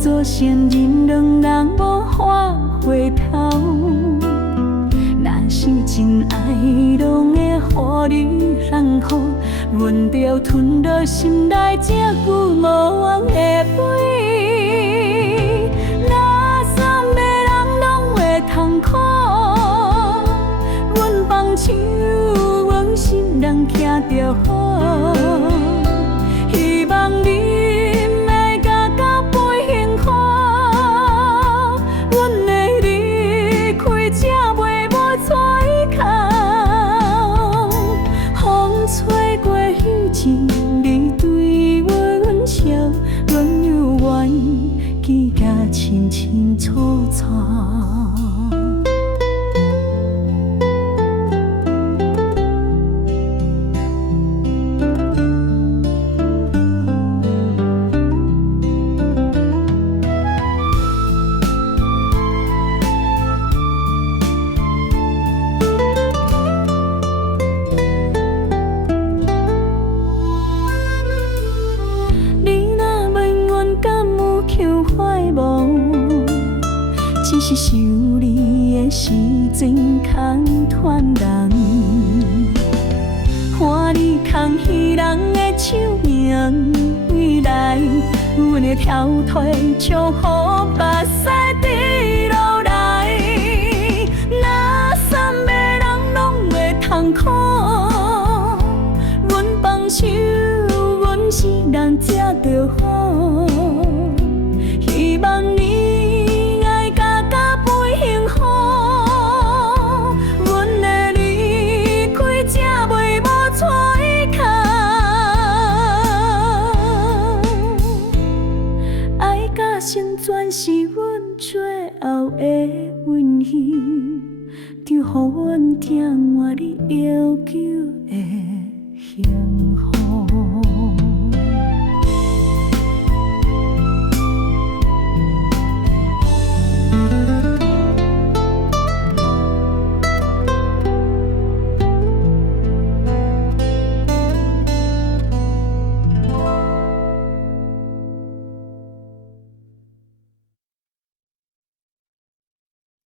做成人，两人无法回头。若是真爱，拢会予你人好，阮着吞落心内这句无望的悲。若三个人拢会痛苦，阮放手，阮心人听着好。希望你。清清楚楚。你若问阮敢有去怀梦？只是想你的时阵空团人，看你空虚人的手名回来，阮会跳脱笑予目屎滴落来。若三个人拢会痛苦，阮放手，阮是人才着好。希望你。成全是阮最后的运气，就予阮听我你要求的幸福。